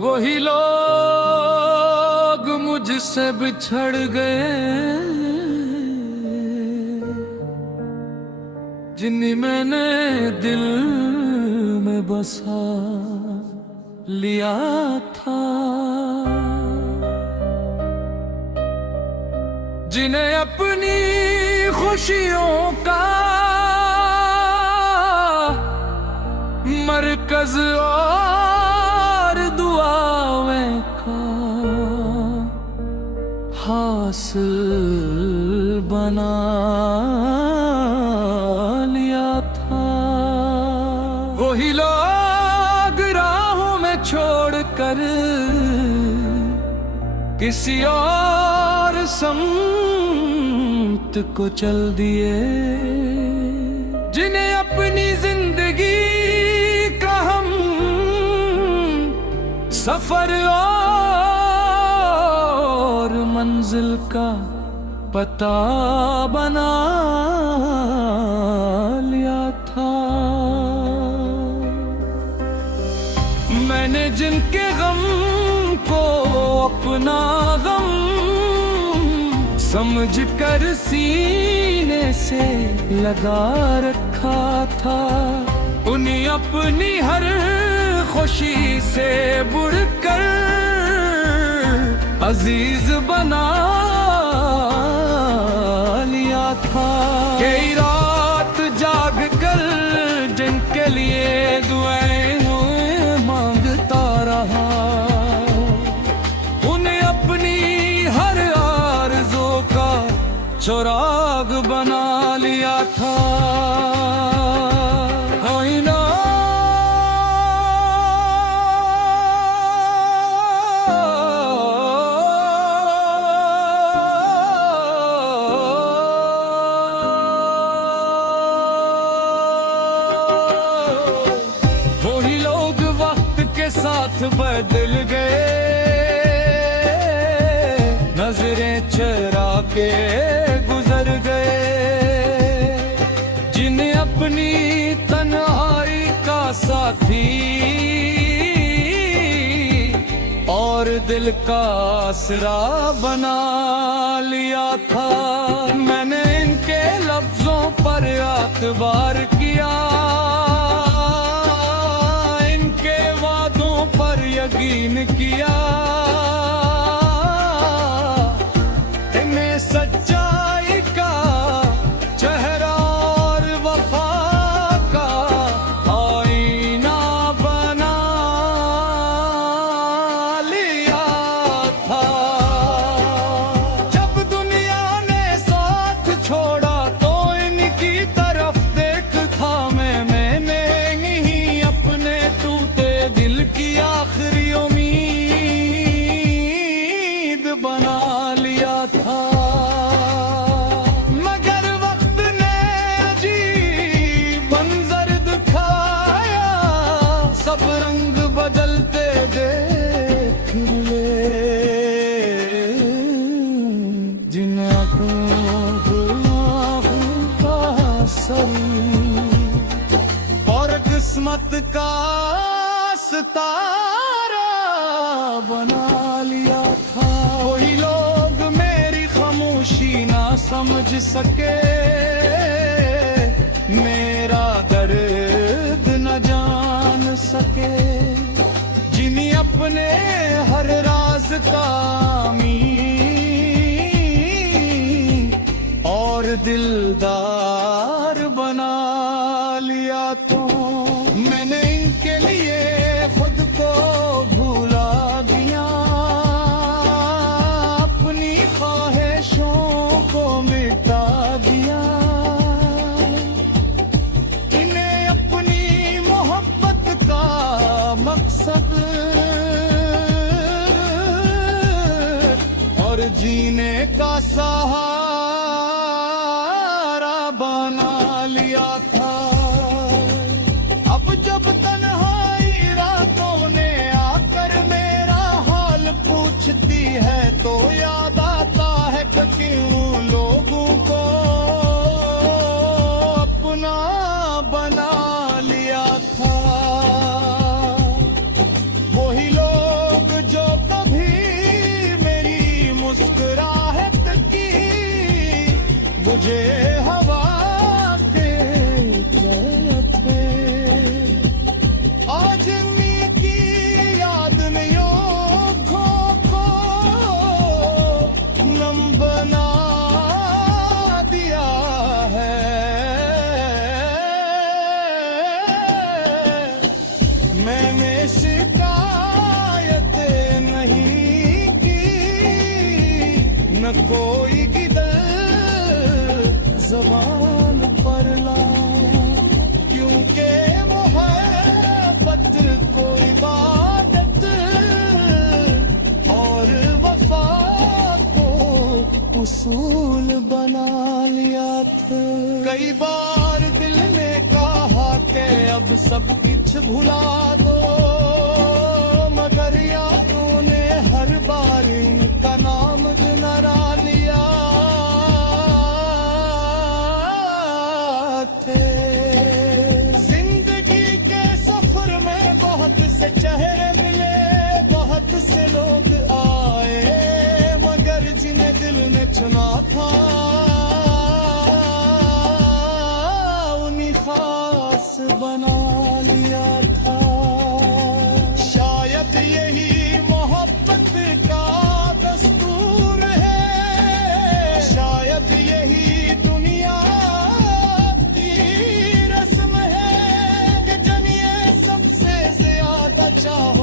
वही लोग मुझसे बिछड़ गए जिन्हें मैंने दिल में बसा लिया था, जिन्हें अपनी खुशियों का मरकज और दुआएं का हासिल बना लिया था। वही लोग राहों में छोड़कर किसी और समत को चल दिए, जिन्हें अपनी जिंदगी का हम सफर और मंजिल का पता बना लिया था। मैंने जिनके गम को अपना गम समझकर सीने से लगा रखा था, उन्हें अपनी हर खुशी से बढ़कर अजीज बना लिया था। कई रात जाग कर जिनके लिए दुआएं मांगता रहा, उन्हें अपनी हर आरज़ू का सुराग बना लिया था। वही लोग वक्त के साथ बदल गए, नजरें चुरा के गुजर गए, जिन्हें अपनी तन्हाई का साथी और दिल का आसरा बना लिया था। मैंने इनके लफ्जों पर एतबार किया, इनके वादों पर यकीन किया, इन्हें सच्चाई का चेहरा और वफा का आईना बना लिया था। जब दुनिया ने साथ छोड़ा तो इनकी तरफ देख था मैंने ही अपने टूटे दिल की आखिरी उम्मीद बना लिया था। मगर वक्त ने अजीब मंजर दिखाया, सब रंग बदलते देख ले, जिन्हें का सर और किस्मत का सितारा बना लिया था। वही लोग मेरी खामोशी ना समझ सके, मेरा दर्द न जान सके, जिन्हें अपने हर राज का अमीन और दिलदार बना लिया तो मैंने इनके लिए खुद को भूला दिया, अपनी ख्वाहिशों को मिटा दिया, इन्हें अपनी मोहब्बत का मकसद और जीने का सहारा बना लिया था। अब जब तन्हाई रातों ने आकर मेरा हाल पूछती है तो याद आता है कि क्यों लोगों को अपना बना लिया था। शिकायत नहीं की, न कोई गिदर ज़बान पर लाया, क्योंकि मोहब्बत को इबादत और वफा को उसूल बना लिया था। कई बार दिल ने कहा कि अब सब कुछ भुला दो, मगर यारों ने हर बार इनका नाम गिना लिया थे। जिंदगी के सफर में बहुत से चेहरे मिले, बहुत से लोग आए, मगर जिन्हें दिल ने चुना था उन्हीं खास बना लिया था। शायद यही मोहब्बत का दस्तूर है, शायद यही दुनिया की रस्म है कि जनिए सबसे ज्यादा चाहो